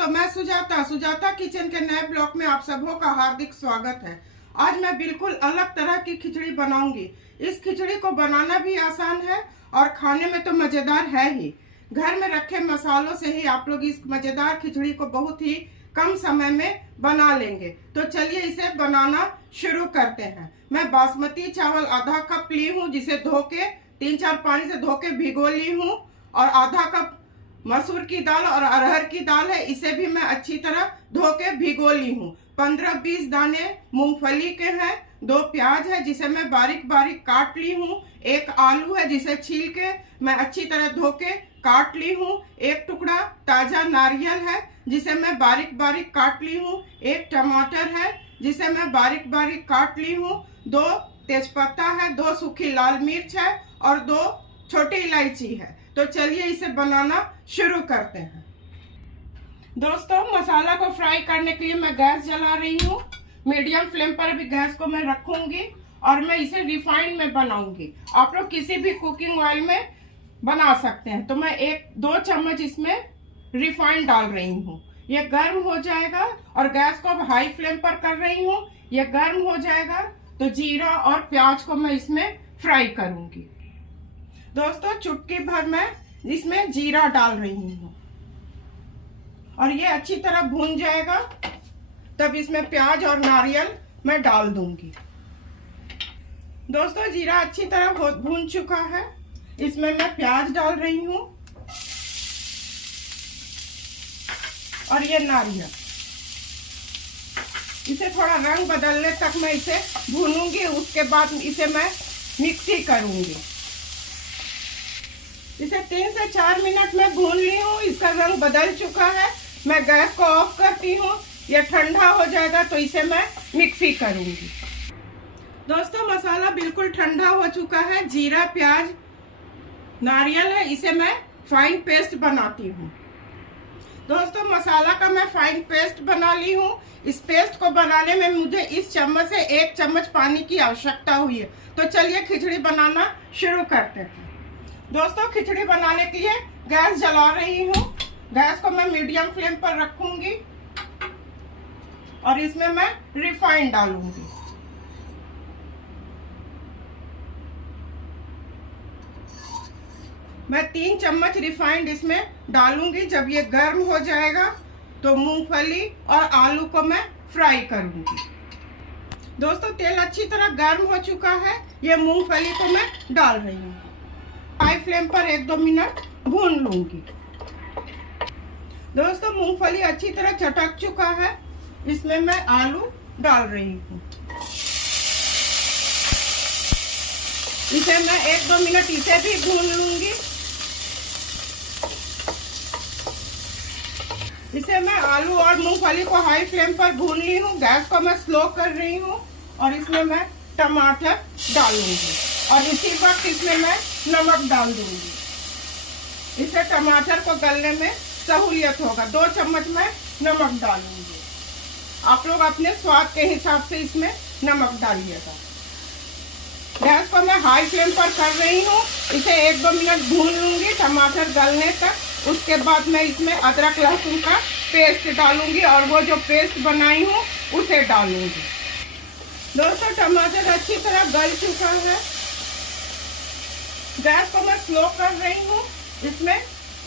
दोस्तों, मैं सुजाता किचन के नए ब्लॉग में आप सबों का हार्दिक स्वागत है। आज मैं बिल्कुल अलग तरह की खिचड़ी बनाऊंगी। इस खिचड़ी को बनाना भी आसान है और खाने में तो मजेदार है ही। घर में रखे मसालों से ही आप लोग इस मजेदार खिचड़ी को बहुत ही कम समय में बना लेंगे। तो चलिए इसे बनाना शुरू करते हैं। मैं बासमती चावल आधा कप ली हूँ, जिसे धो के 3-4 पानी से धो के भिगो ली हूँ, और आधा कप मसूर की दाल और अरहर की दाल है, इसे भी मैं अच्छी तरह धो के भिगो ली हूँ। 15-20 दाने मूंगफली के हैं, 2 प्याज है जिसे मैं बारीक बारीक काट ली हूँ, 1 आलू है जिसे छील के मैं अच्छी तरह धो के काट ली हूँ, 1 टुकड़ा ताजा नारियल है जिसे मैं बारीक बारीक काट ली हूँ, 1 टमाटर है जिसे मैं बारीक बारीक काट ली हूँ, 2 तेजपत्ता है, 2 सूखी लाल मिर्च है और 2 छोटी इलायची है। तो चलिए इसे बनाना शुरू करते हैं। दोस्तों, मसाला को फ्राई करने के लिए मैं गैस जला रही हूँ। मीडियम फ्लेम पर भी गैस को मैं रखूंगी और मैं इसे रिफाइंड में बनाऊंगी। आप लोग किसी भी कुकिंग ऑयल में बना सकते हैं। तो मैं 1-2 चम्मच इसमें रिफाइंड डाल रही हूँ। ये गर्म हो जाएगा और गैस को अब हाई फ्लेम पर कर रही हूँ। ये गर्म हो जाएगा तो जीरा और प्याज को मैं इसमें फ्राई करूंगी। दोस्तों, चुटकी भर मैं इसमें जीरा डाल रही हूँ और ये अच्छी तरह भून जाएगा तब इसमें प्याज और नारियल मैं डाल दूंगी। दोस्तों, जीरा अच्छी तरह भून चुका है, इसमें मैं प्याज डाल रही हूँ और ये नारियल। इसे थोड़ा रंग बदलने तक मैं इसे भूनूंगी, उसके बाद इसे मैं मिक्सी करूंगी। इसे 3 से 4 मिनट में भून ली हूँ। इसका रंग बदल चुका है। मैं गैस को ऑफ करती हूँ। यह ठंडा हो जाएगा तो इसे मैं मिक्सी करूंगी। दोस्तों, मसाला बिल्कुल ठंडा हो चुका है। जीरा, प्याज, नारियल है, इसे मैं फाइन पेस्ट बनाती हूँ। दोस्तों, मसाला का मैं फाइन पेस्ट बना ली हूँ। इस पेस्ट को बनाने में मुझे इस चम्मच से 1 चम्मच पानी की आवश्यकता हुई है। तो चलिए खिचड़ी बनाना शुरू करते हैं। दोस्तों, खिचड़ी बनाने के लिए गैस जला रही हूँ। गैस को मैं मीडियम फ्लेम पर रखूंगी और इसमें मैं रिफाइंड डालूंगी। मैं 3 चम्मच रिफाइंड इसमें डालूंगी। जब ये गर्म हो जाएगा तो मूंगफली और आलू को मैं फ्राई करूंगी। दोस्तों, तेल अच्छी तरह गर्म हो चुका है। ये मूंगफली को मैं डाल रही हूँ। हाई फ्लेम पर 1-2 मिनट भून लूंगी। दोस्तों, मूंगफली अच्छी तरह चटक चुका है, इसमें मैं आलू डाल रही हूँ। इसे मैं 1-2 मिनट इसे भी भून लूंगी। इसे मैं आलू और मूंगफली को हाई फ्लेम पर भून ली हूँ। गैस को मैं स्लो कर रही हूँ और इसमें मैं टमाटर डालूंगी और इसी वक्त इसमें मैं नमक डाल दूंगी। इससे टमाटर को गलने में सहूलियत होगा। 2 चम्मच मैं नमक डालूंगी। आप लोग अपने स्वाद के हिसाब से इसमें नमक डालिएगा। गैस को मैं हाई फ्लेम पर कर रही हूँ। इसे 1-2 मिनट भून लूंगी टमाटर गलने तक। उसके बाद मैं इसमें अदरक लहसुन का पेस्ट डालूंगी और वो जो पेस्ट बनाई हूँ उसे डालूंगी। दोस्तों, टमाटर अच्छी तरह गल चुका है। गैस को मैं स्लो कर रही हूँ। इसमें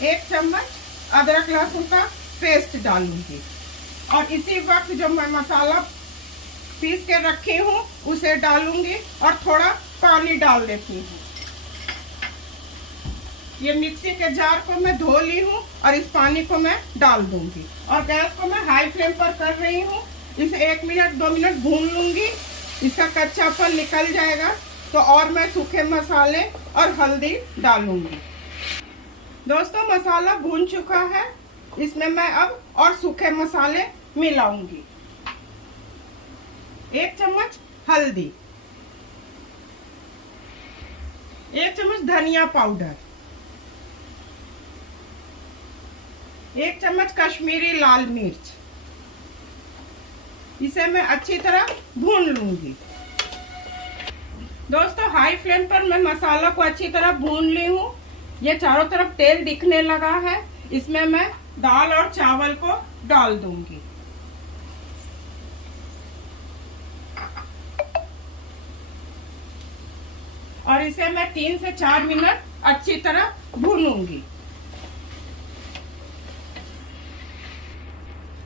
1 चम्मच अदरक लहसुन का पेस्ट डालूंगी और इसी वक्त जो मैं मसाला पीस के रखी हूँ उसे डालूंगी और थोड़ा पानी डाल देती हूँ। ये मिक्सी के जार को मैं धो ली हूँ और इस पानी को मैं डाल दूंगी और गैस को मैं हाई फ्लेम पर कर रही हूँ। इसे 1-2 मिनट भून लूंगी। इसका कच्चापन निकल जाएगा तो और मैं सूखे मसाले और हल्दी डालूंगी। दोस्तों, मसाला भून चुका है। इसमें मैं अब और सूखे मसाले मिलाऊंगी। 1 चम्मच हल्दी, 1 चम्मच धनिया पाउडर, 1 चम्मच कश्मीरी लाल मिर्च। इसे मैं अच्छी तरह भून लूंगी। दोस्तों, हाई फ्लेम पर मैं मसाला को अच्छी तरह भून ली हूँ। ये चारों तरफ तेल दिखने लगा है। इसमें मैं दाल और चावल को डाल दूंगी। और इसे मैं 3 से 4 मिनट अच्छी तरह भूनूंगी।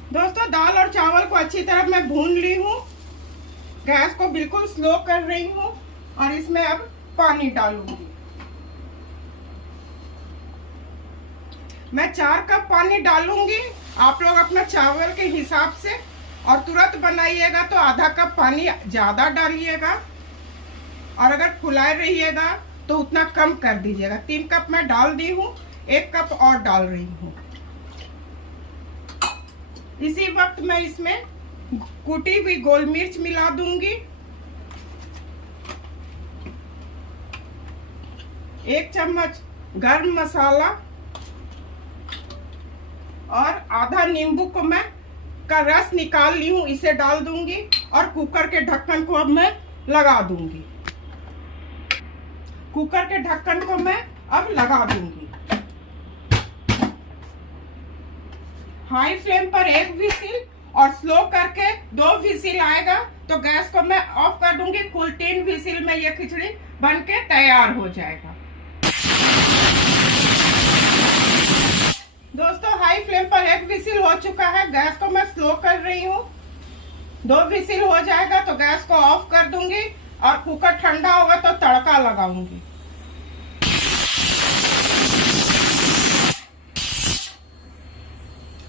दोस्तों, दाल और चावल को अच्छी तरह मैं भून ली हूँ। गैस को बिल्कुल स्लो कर रही हूँ और इसमें अब पानी डालूंगी। मैं 4 कप पानी डालूंगी। आप लोग अपना चावल के हिसाब से और तुरंत बनाइएगा तो आधा कप पानी ज्यादा डालिएगा, और अगर फुला रहिएगा तो उतना कम कर दीजिएगा। 3 कप मैं डाल दी हूँ, 1 कप और डाल रही हूँ। इसी वक्त मैं इसमें कुटी हुई गोल मिर्च मिला दूंगी, 1 चम्मच गरम मसाला, और आधा नींबू को मैं का रस निकाल ली हूँ, इसे डाल दूंगी। और कुकर के ढक्कन को अब मैं लगा दूंगी। कुकर के ढक्कन को मैं अब लगा दूंगी। हाई फ्लेम पर 1 विसिल और स्लो करके 2 विसिल आएगा तो गैस को मैं ऑफ कर दूंगी। कुल 3 विसिल में ये खिचड़ी बनके तैयार हो जाएगा। दोस्तों, हाई फ्लेम पर 1 विसिल हो चुका है। गैस को मैं स्लो कर रही हूँ। 2 विसिल हो जाएगा तो गैस को ऑफ कर दूंगी और कुकर ठंडा होगा तो तड़का लगाऊंगी।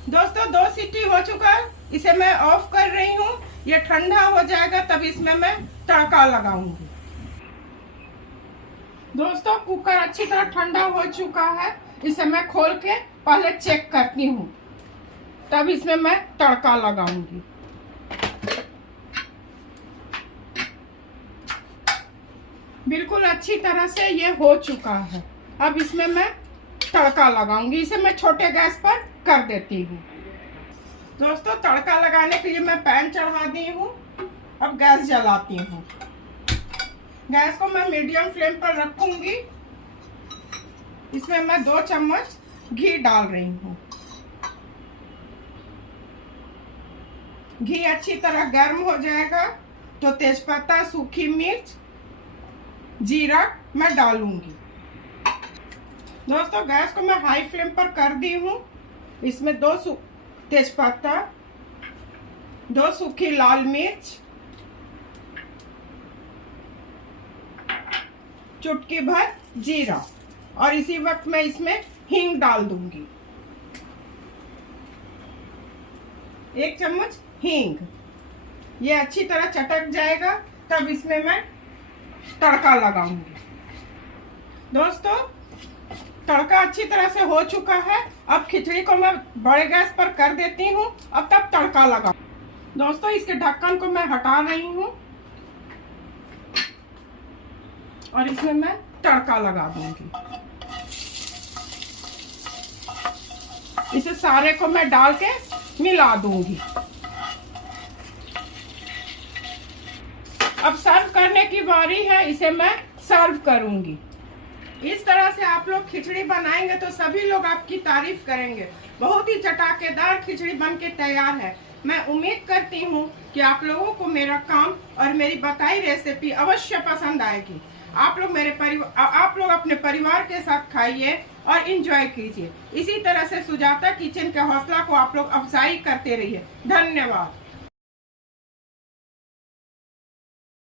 दोस्तों, 2 सीटी हो चुका है, इसे मैं ऑफ कर रही हूँ। ये ठंडा हो जाएगा तब इसमें मैं तड़का लगाऊंगी। दोस्तों, कुकर अच्छी तरह ठंडा हो चुका है। इसे मैं खोल के पहले चेक करती हूँ, तब इसमें मैं तड़का लगाऊंगी। बिल्कुल अच्छी तरह से ये हो चुका है। अब इसमें मैं तड़का लगाऊंगी। इसे मैं छोटे गैस पर कर देती हूँ। दोस्तों, तड़का लगाने के लिए मैं पैन चढ़ा दी हूँ। अब गैस जलाती हूँ। गैस को मैं मीडियम फ्लेम पर रखूंगी। इसमें मैं 2 चम्मच घी डाल रही हूँ। घी अच्छी तरह गर्म हो जाएगा तो तेजपत्ता, सूखी मिर्च, जीरा मैं डालूंगी। दोस्तों, गैस को मैं हाई फ्लेम पर कर दी हूँ। इसमें 2 तेजपत्ता, 2 सूखी लाल मिर्च, चुटकी भर जीरा, और इसी वक्त मैं इसमें हींग डाल दूंगी। 1 चम्मच हींग। ये अच्छी तरह चटक जाएगा तब इसमें मैं तड़का लगाऊंगी। दोस्तों, तड़का अच्छी तरह से हो चुका है। अब खिचड़ी को मैं बड़े गैस पर कर देती हूँ। अब तक तड़का लगा। दोस्तों, इसके ढक्कन को मैं हटा रही हूँ और इसमें मैं तड़का लगा दूंगी। इसे सारे को मैं डाल के मिला दूंगी। अब सर्व करने की बारी है। इसे मैं सर्व करूंगी। इस तरह से आप लोग खिचड़ी बनाएंगे तो सभी लोग आपकी तारीफ करेंगे। बहुत ही चटाकेदार खिचड़ी बनके तैयार है। मैं उम्मीद करती हूँ कि आप लोगों को मेरा काम और मेरी बताई रेसिपी अवश्य पसंद आएगी। आप लोग अपने परिवार के साथ खाइए और एंजॉय कीजिए। इसी तरह से सुजाता किचन के हौसला को आप लोग अफजाई करते रहिए। धन्यवाद।